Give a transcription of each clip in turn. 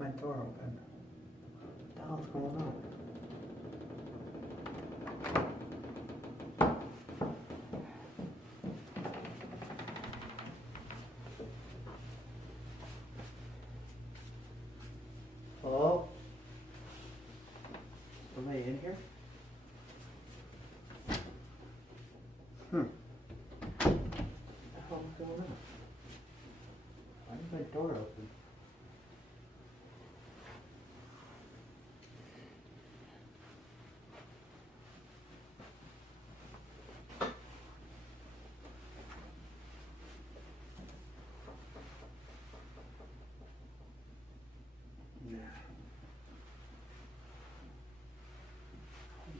my door open? What the hell's going on? Hello? Somebody in here? What the hell is going on? Why is my door open?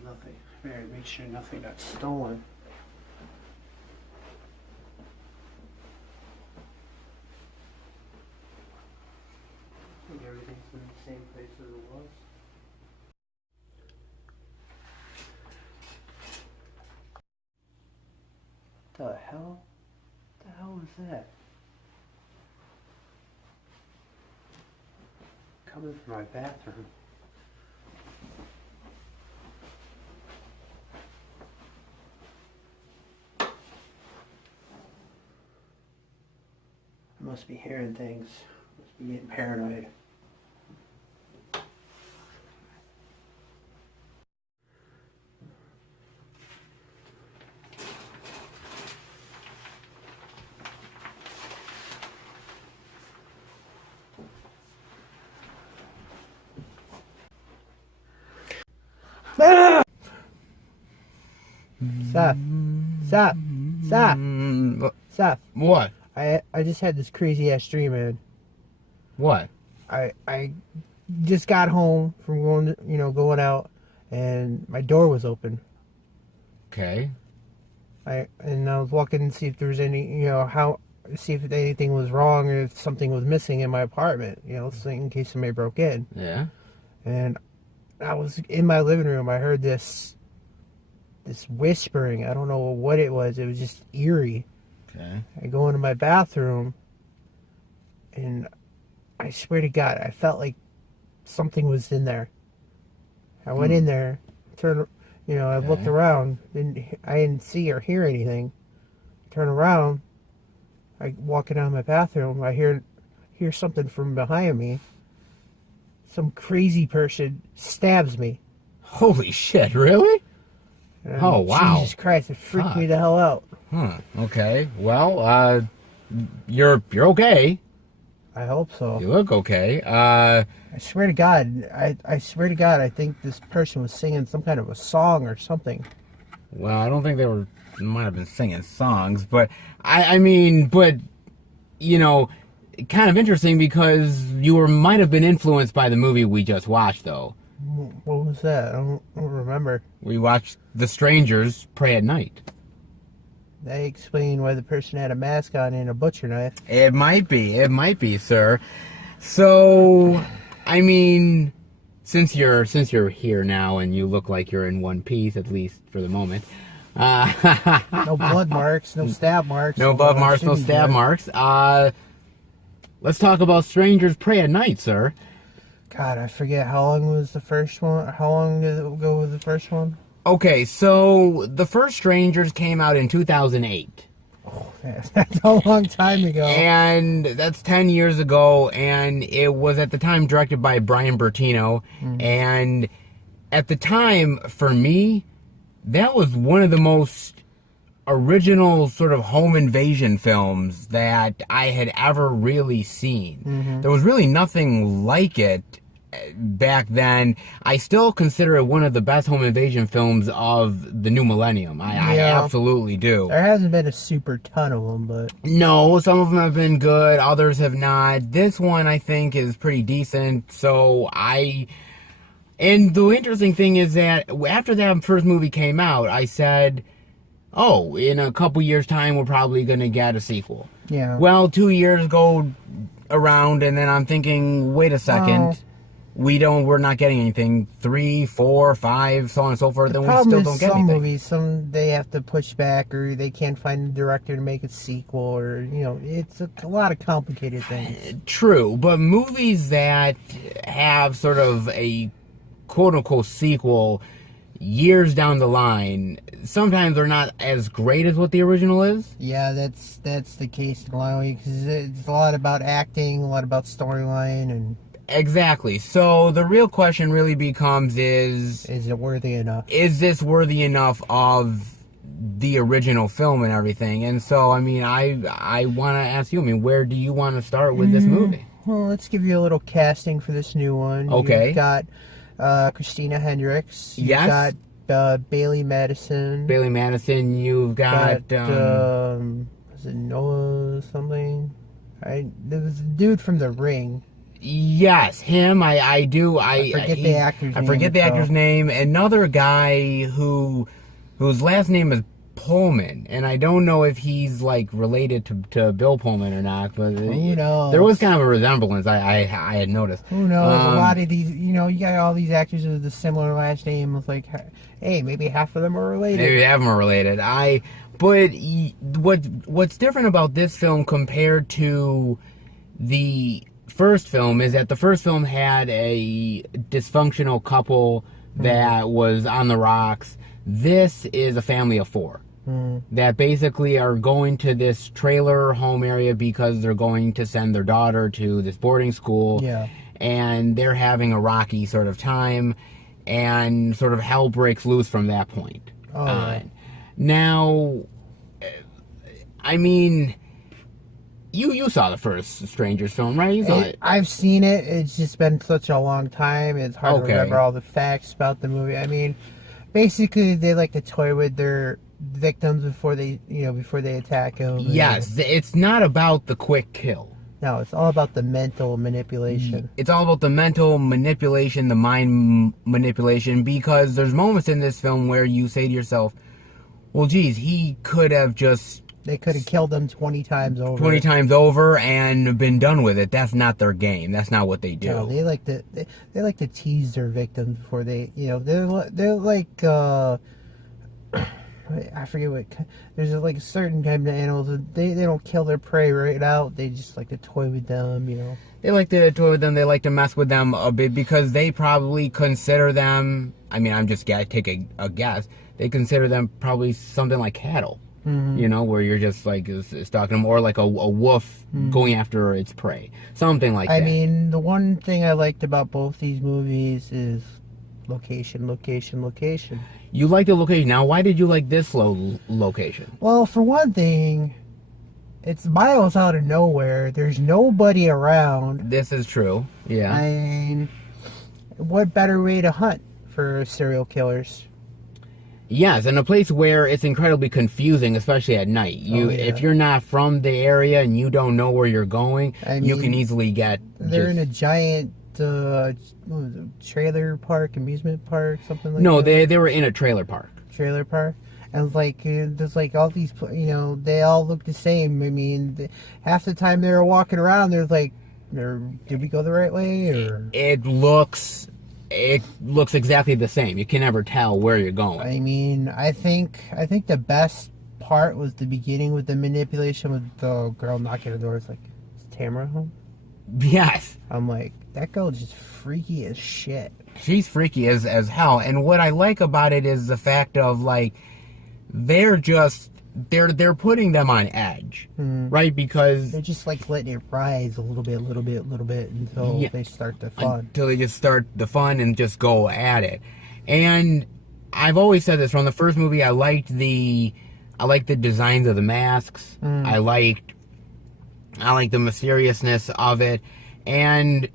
Nothing. I better make sure nothing got stolen. I think everything's in the same place as it was. The hell? What the hell was that? Coming from my bathroom. I must be hearing things. Must be getting paranoid. Ah! Seth. What? I just had this crazy ass dream, man. What? I just got home from going out, and my door was open. Okay. I was walking to see if there was any, see if anything was wrong or if something was missing in my apartment, so in case somebody broke in. Yeah. And I was in my living room. I heard this whispering. I don't know what it was. It was just eerie. Okay. I go into my bathroom, and I swear to God, I felt like something was in there. I went in there, I looked around, I didn't see or hear anything. Turn around, I walk into my bathroom, I hear something from behind me. Some crazy person stabs me. Holy shit! Really? And oh wow! Jesus Christ! It freaked me the hell out. Huh. Okay. Well, you're okay. I hope so. You look okay. I swear to God, I swear to God, I think this person was singing some kind of a song or something. Well, I don't think they might have been singing songs, but I mean, kind of interesting because you might have been influenced by the movie we just watched, though. What was that? I don't remember. We watched The Strangers Pray at Night. They explain why the person had a mask on and a butcher knife. It might be, sir. So, I mean, since you're here now and you look like you're in one piece, at least for the moment. No blood marks, no stab marks. No blood marks, no stab marks. Let's talk about Strangers Pray at Night, sir. God, I forget how long was the first one. How long did it go with the first one? Okay, so the first Strangers came out in 2008. Oh, that's a long time ago. And that's 10 years ago, and it was at the time directed by Brian Bertino. Mm-hmm. And at the time, for me, that was one of the most original sort of home invasion films that I had ever really seen. Mm-hmm. There was really nothing like it back then. I still consider it one of the best home invasion films of the new millennium. I absolutely do. There hasn't been a super ton of them, but... No, some of them have been good, others have not. This one, I think, is pretty decent, And the interesting thing is that after that first movie came out, I said, oh, in a couple years' time, we're probably going to get a sequel. Yeah. Well, 2 years go around, and then I'm thinking, wait a second. we're not getting anything. 3, 4, 5, so on and so forth. Then we Problem still is, don't get some anything. movies, they have to push back, or they can't find the director to make a sequel, or it's a lot of complicated things. True, but movies that have sort of a quote-unquote sequel years down the line, sometimes they're not as great as what the original is. Yeah, that's the case in a lot of ways, because it's a lot about acting, a lot about storyline, and Exactly. So the real question really becomes is it worthy enough? is this worthy enough of the original film and everything? And so, I mean, I want to ask you, I mean, where do you want to start with this movie? Well, let's give you a little casting for this new one. Okay. You've got Christina Hendricks. You've Yes. got Bailey Madison. Bailey Madison, you've got, was it Noah something? There was a dude from The Ring. yes, him. I forget the actor's name. I forget the actor's name. Another guy whose last name is Pullman, and I don't know if he's like related to Bill Pullman or not, but Who knows? there was kind of a resemblance. I had noticed. Who knows? A lot of these, you got all these actors with a similar last name. It's like, hey, maybe half of them are related. Maybe half of them are related. But what's different about this film compared to the first film is that the first film had a dysfunctional couple that was on the rocks. This is a family of 4 that basically are going to this trailer home area because they're going to send their daughter to this boarding school. Yeah. And they're having a rocky sort of time, and sort of hell breaks loose from that point. Oh. Now, I mean, you saw the first Strangers film, right? You saw it. I've seen it. It's just been such a long time. It's hard to Okay. remember all the facts about the movie. I mean, basically, they like to toy with their victims before they attack them. Yes, it's not about the quick kill. No, it's all about the mental manipulation. It's all about the mental manipulation, the mind manipulation, because there's moments in this film where you say to yourself, well, geez, he could have just... They could have killed them 20 times over. 20 times over and been done with it. That's not their game. That's not what they do. No, they like to tease their victims before they, they're like I forget what. There's like a certain kind of animals that they don't kill their prey right out. They just like to toy with them, They like to toy with them. They like to mess with them a bit because they probably consider them. I mean, I'm just gonna take a guess. They consider them probably something like cattle. Where you're just like stalking them, or like a wolf going after its prey, something like that. I mean, the one thing I liked about both these movies is location. You like the location. Now, why did you like this location? Well, for one thing, it's miles out of nowhere. There's nobody around. This is true. Yeah. I mean, what better way to hunt for serial killers? Yes, and a place where it's incredibly confusing, especially at night. If you're not from the area and you don't know where you're going, you can easily get... They're in a giant trailer park, amusement park, something like that. No, they were in a trailer park. Trailer park? And there's like all these, they all look the same. I mean, half the time they were walking around, there's like, did we go the right way? Or It looks exactly the same. You can never tell where you're going. I mean, I think the best part was the beginning with the manipulation with the girl knocking on the door. It's like, is Tamara home? Yes. I'm like, that girl is just freaky as shit. She's freaky as hell. And what I like about it is the fact of like, they're putting them on edge, right? Because they're just like letting it rise a little bit until they start the fun. Until they just start the fun and just go at it. And I've always said this from the first movie. I liked the designs of the masks. I liked the mysteriousness of it. And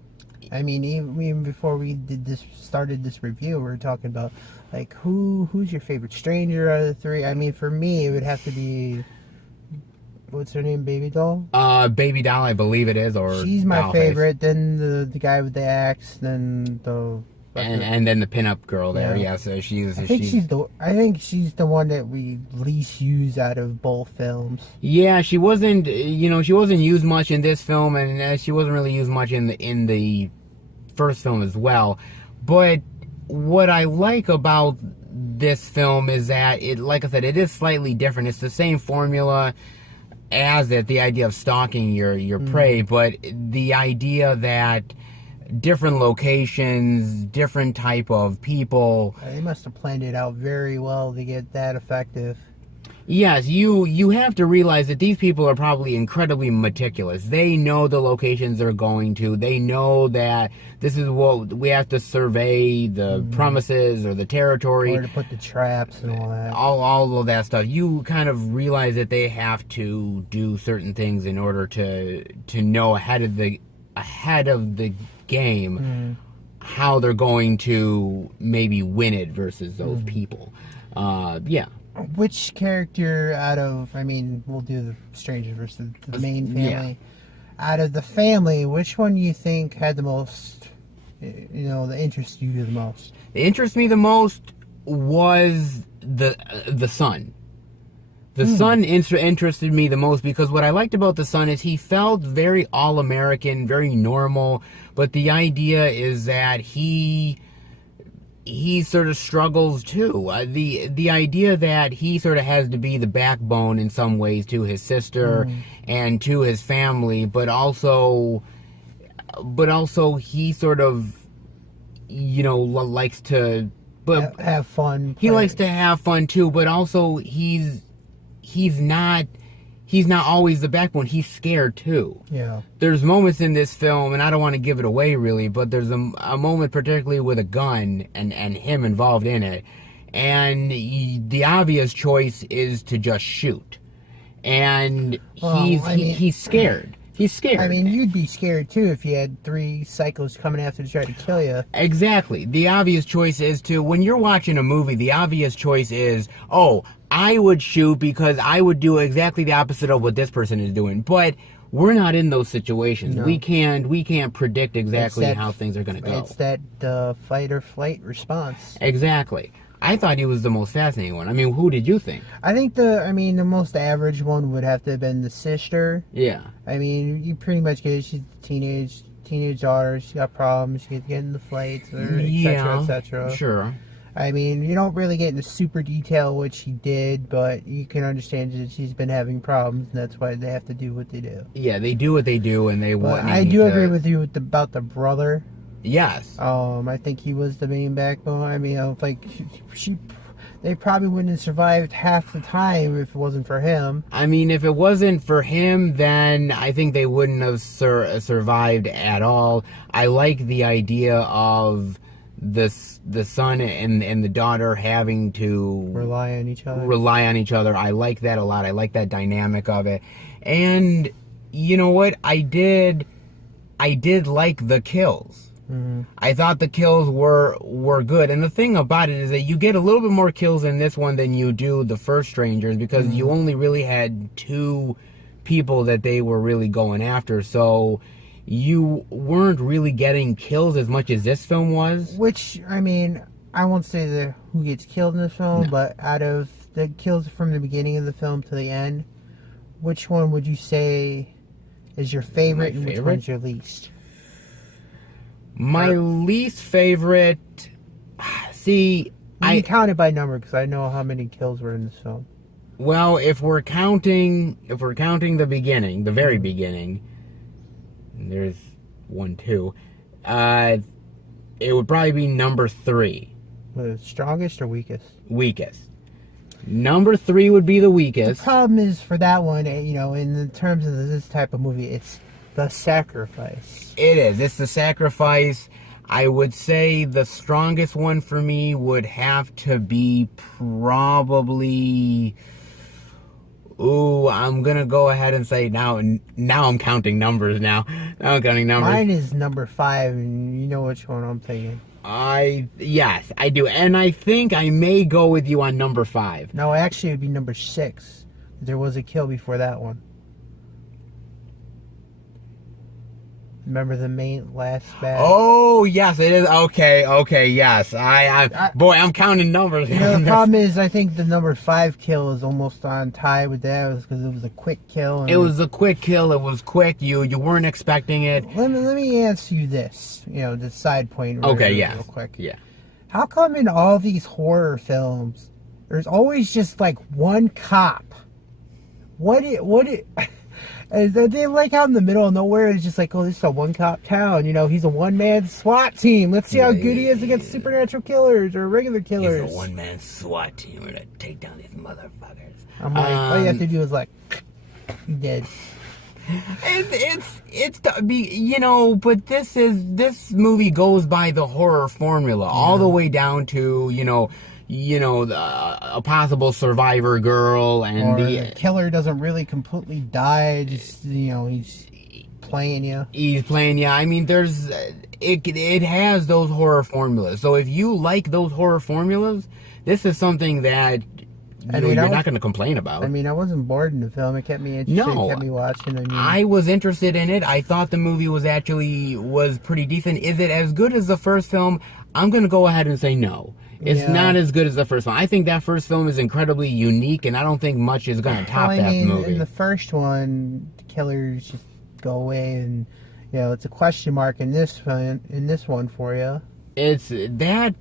I mean, even before we started this review, we were talking about like who's your favorite stranger out of the 3. I mean, for me, it would have to be, what's her name, Baby Doll? Baby Doll, I believe it is, or she's my Dollface. favorite. Then the guy with the axe. Then the and then the pinup girl there. Yeah, so she's. I think she's the one that we least use out of both films. Yeah, she wasn't. She wasn't used much in this film, and she wasn't really used much in the first film as well. But what I like about this film is that it, like I said, it is slightly different. It's the same formula as it, the idea of stalking your prey, but the idea that different locations, different type of people. They must have planned it out very well to get that effective. Yes, you have to realize that these people are probably incredibly meticulous. They know the locations they're going to. They know that this is what we have to survey, the premises or the territory. Where to put the traps and all that. All of that stuff. You kind of realize that they have to do certain things in order to know ahead of the game how they're going to maybe win it versus those people. Yeah. Which character out of, I mean, we'll do the stranger versus the main family. Yeah. Out of the family, which one do you think had the most, that interested you the most? The interest me the most was the son. The son interested me the most because what I liked about the son is he felt very all-American, very normal, but the idea is that he sort of struggles too. The idea that he sort of has to be the backbone in some ways to his sister and to his family, but also he sort of, likes to have fun. He likes to have fun too, but also he's not always the backbone. He's scared too. Yeah. There's moments in this film, and I don't want to give it away really, but there's a moment particularly with a gun and him involved in it. And the obvious choice is to just shoot. And he's scared. He's scared. I mean, you'd be scared too if you had 3 psychos coming after to try to kill you. Exactly. The obvious choice is when you're watching a movie, the obvious choice is, oh, I would shoot because I would do exactly the opposite of what this person is doing. But we're not in those situations. No. We can't predict exactly how things are going to go. It's that fight or flight response. Exactly. I thought he was the most fascinating one. I mean, who did you think? I think the most average one would have to have been the sister. Yeah. I mean, you pretty much get it. She's a teenage daughter. She's got problems. She gets in the fights, etc., etc. Sure. I mean, you don't really get into super detail what she did, but you can understand that she's been having problems, and that's why they have to do what they do. Yeah, they do what they do, and they want. I do agree with you about the brother. Yes. I think he was the main backbone. I mean, they probably wouldn't have survived half the time if it wasn't for him. I mean, if it wasn't for him, then I think they wouldn't have survived at all. I like the idea of the son and the daughter having to rely on each other. I like that a lot. I like that dynamic of it. And you know what? I did like the kills. Mm-hmm. I thought the kills were good, and the thing about it is that you get a little bit more kills in this one than you do the first Strangers because you only really had 2 people that they were really going after, so you weren't really getting kills as much as this film was. Which, I mean, I won't say who gets killed in the film, but out of the kills from the beginning of the film to the end, which one would you say is your favorite and which one's your least? My least favorite. See, I count it by number because I know how many kills were in this film. Well, if we're counting the beginning, the very beginning, there's 1, 2. It would probably be number 3. The strongest or weakest? Weakest. Number 3 would be the weakest. The problem is for that one, in the terms of this type of movie, it's the sacrifice. It is. It's the sacrifice. I would say the strongest one for me would have to be probably... Ooh, I'm going to go ahead and say now I'm counting numbers now. Now I'm counting numbers. Mine is number 5, and you know which one I'm thinking. Yes, I do. And I think I may go with you on number 5. No, actually it would be number 6. There was a kill before that one. Remember the last batch? Oh, yes, it is. Okay, yes. Boy, I'm counting numbers. You know, the problem is, I think the number 5 kill is almost on tie with that, because it was a quick kill. And it was a quick kill. It was quick. You weren't expecting it. Let me ask you this. You know, the side point. Okay, real quick. Yeah. How come in all these horror films, there's always just like one cop? They like out in the middle of nowhere. It's just like, oh, this is a one cop town. You know, he's a one man SWAT team. Let's see how good he is against supernatural killers or regular killers. He's a one man SWAT team. We're gonna take down these motherfuckers. I'm like, all you have to do is like, you're dead. It's you know, but this movie goes by the horror formula all the way down to a possible survivor girl, and the killer doesn't really completely die. Just he's playing you. He's playing you. I mean, it has those horror formulas. So if you like those horror formulas, this is something that you're not going to complain about. I mean, I wasn't bored in the film. It kept me interested. No, it kept me watching. I was interested in it. I thought the movie was pretty decent. Is it as good as the first film? I'm going to go ahead and say no. It's not as good as the first one. I think that first film is incredibly unique, and I don't think much is going to top that movie. In the first one, the killers just go away, and it's a question mark in this one for you. It's that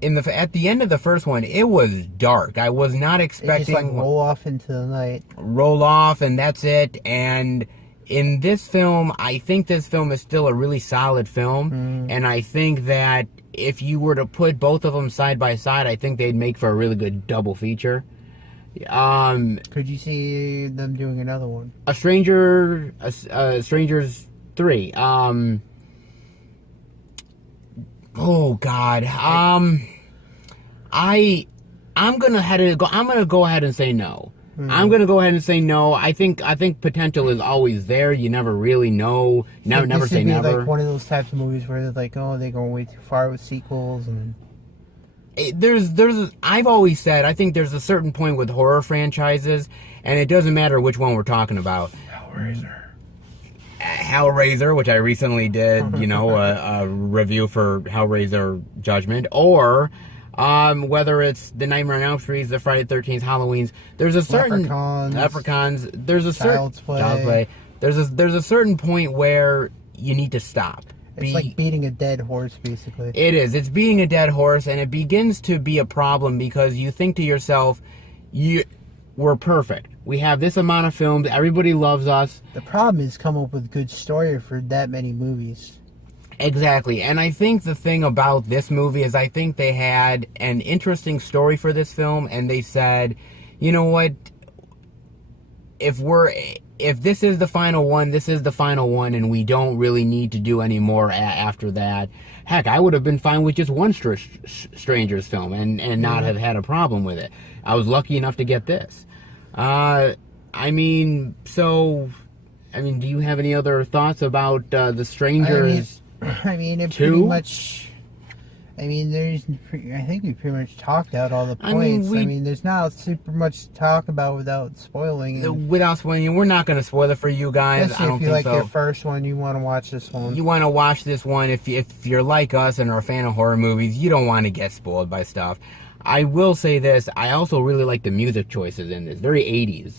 at the end of the first one, it was dark. I was not expecting it just roll off into the night. Roll off, and that's it. And in this film, I think this film is still a really solid film, and I think that if you were to put both of them side by side, I think they'd make for a really good double feature. Could you see them doing another one? Strangers 3. Oh God. I'm gonna go ahead and say no. I'm gonna go ahead and say no. I think potential is always there. You never really know. Never say never. Like one of those types of movies where they're like, oh, they're going way too far with sequels, and I've always said I think there's a certain point with horror franchises, and it doesn't matter which one we're talking about. Hellraiser, which I recently did, a review for Hellraiser Judgment, or whether it's the Nightmare on Elm Street, the Friday the 13th, Halloween's, there's a certain Leprechauns, there's a certain Child's Play. There's a certain point where you need to stop. It's like beating a dead horse, basically. It is. It's beating a dead horse, and it begins to be a problem because you think to yourself, we're perfect. We have this amount of films. Everybody loves us. The problem is come up with good story for that many movies. Exactly. And I think the thing about this movie is I think they had an interesting story for this film, and they said, you know what? If this is the final one, this is the final one, and we don't really need to do any more after that. Heck, I would have been fine with just one Strangers film and not have had a problem with it. I was lucky enough to get this. Do you have any other thoughts about the Strangers? It pretty much. I think we pretty much talked out all the points. There's not super much to talk about without spoiling. Without spoiling, we're not going to spoil it for you guys. Especially I don't if you think like your first one, you want to watch this one. You want to watch this one. If you're like us and are a fan of horror movies, you don't want to get spoiled by stuff. I will say this: I also really like the music choices in this. Very 80s.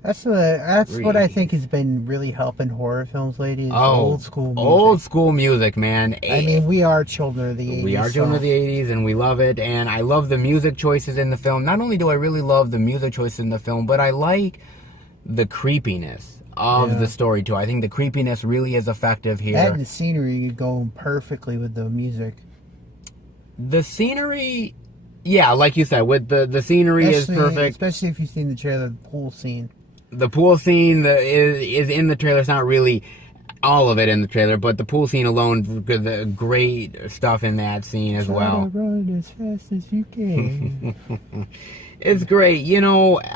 That's what I think has been really helping horror films lately. Is old school music. Old school music, man. We are children of the 80s. We are children of the 80s, and we love it. And I love the music choices in the film. Not only do I really love the music choices in the film, but I like the creepiness of the story too. I think the creepiness really is effective here. That and the scenery go perfectly with the music. The scenery, yeah, like you said, with the scenery is perfect. Especially if you've seen the trailer, the pool scene. The pool scene is in the trailer. It's not really all of it in the trailer, but the pool scene alone, the great stuff in that scene as well. Try to run as fast as you can. It's great.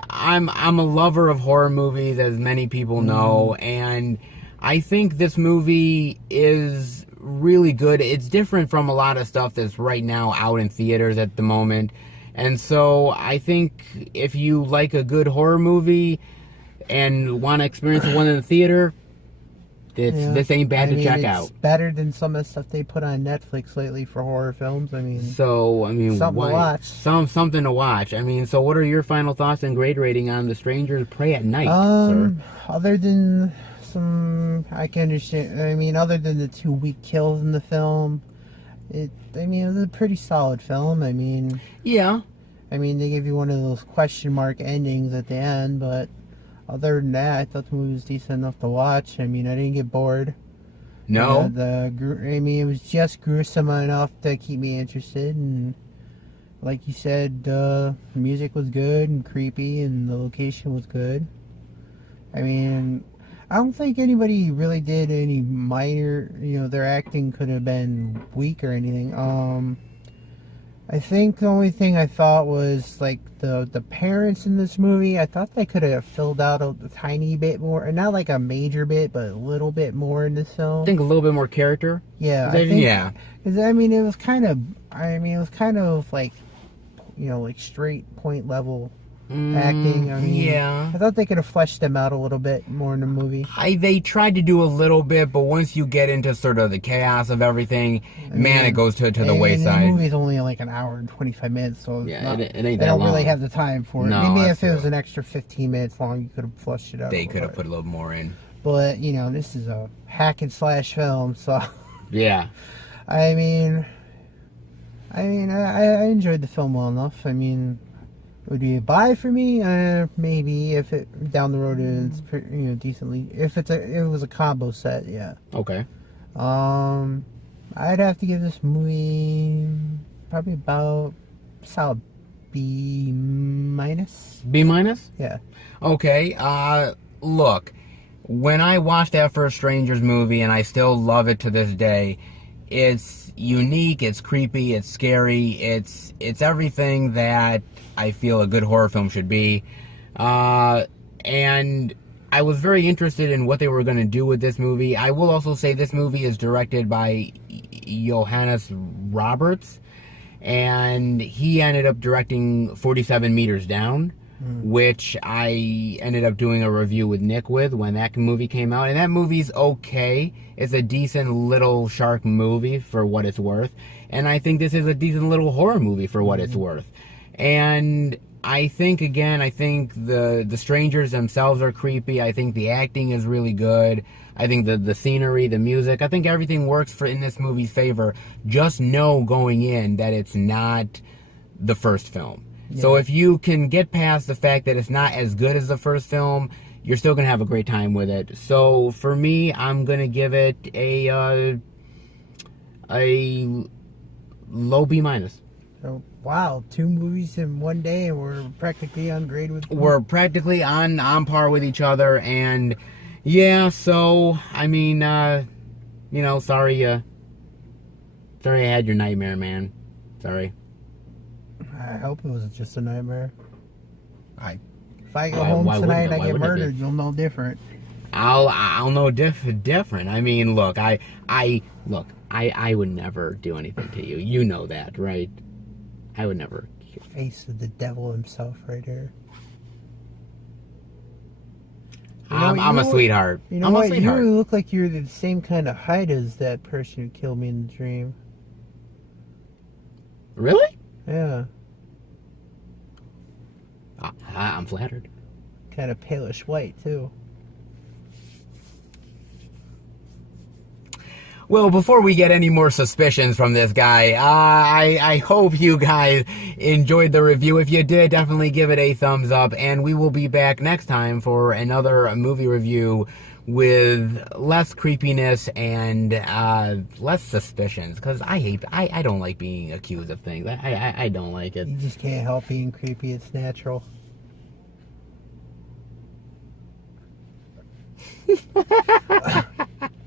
I'm a lover of horror movies, as many people know, and I think this movie is really good. It's different from a lot of stuff that's right now out in theaters at the moment, and so I think if you like a good horror movie and want to experience one in the theater, This ain't bad to check it's out. better than some of the stuff they put on Netflix lately for horror films. I mean, something to watch. Something to watch. I mean, so what are your final thoughts and grade rating on The Strangers Prey at Night, sir? Other than I can understand. I mean, other than the 2 weak kills in the film, it was a pretty solid film. I mean, yeah. I mean, they give you one of those question mark endings at the end, but other than that, I thought the movie was decent enough to watch. I mean, I didn't get bored. No. It was just gruesome enough to keep me interested, and like you said, the music was good and creepy, and the location was good. I mean, I don't think anybody really did any minor, their acting could have been weak or anything. I think the only thing I thought was, like, the parents in this movie, I thought they could have filled out a tiny bit more, not like a major bit, but a little bit more in this film. I think a little bit more character. Yeah, yeah. Because, it was kind of like, like straight point level acting. I mean, yeah. I thought they could have fleshed them out a little bit more in the movie. They tried to do a little bit, but once you get into sort of the chaos of everything, it goes to the wayside. The movie's only like an hour and 25 minutes, so it ain't that long. They don't really have the time for it. No, maybe if it was an extra 15 minutes long, you could have fleshed it out. They could have put a little more in. But, this is a hack and slash film, so... Yeah. I enjoyed the film well enough. I mean... Would be a buy for me? Maybe if it down the road is decently. If it was a combo set, yeah. Okay. I'd have to give this movie probably about solid B minus. B minus? Yeah. Okay. Look, when I watched that first Strangers movie, and I still love it to this day, it's unique, it's creepy, it's scary, it's everything that I feel a good horror film should be. And I was very interested in what they were going to do with this movie. I will also say this movie is directed by Johannes Roberts, and he ended up directing 47 Meters Down, which I ended up doing a review with Nick when that movie came out. And that movie's okay. It's a decent little shark movie for what it's worth. And I think this is a decent little horror movie for what it's worth. And I think the strangers themselves are creepy. I think the acting is really good. I think the scenery, the music, I think everything works in this movie's favor. Just know going in that it's not the first film. Yeah. So if you can get past the fact that it's not as good as the first film, you're still going to have a great time with it. So for me, I'm going to give it a low B minus. So, wow, 2 movies in one day, and we're practically on grade with them. We're practically on par with each other, and yeah, so, I mean, sorry I had your nightmare, man. Sorry. I hope it was just a nightmare. If I go why home tonight and I why get wouldn't it murdered, you'll know different. I'll know different. I mean, look, I would never do anything to you. You know that, right? I would never. Face of the devil himself, right here. I'm a sweetheart. You know what? You really look like you're the same kind of height as that person who killed me in the dream. Really? Yeah. I'm flattered. Kind of palish white, too. Well, before we get any more suspicions from this guy, I hope you guys enjoyed the review. If you did, definitely give it a thumbs up. And we will be back next time for another movie review with less creepiness and less suspicions. Because I don't like being accused of things. I don't like it. You just can't help being creepy. It's natural.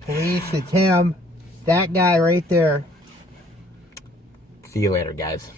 Police, it's him. That guy right there. See you later, guys.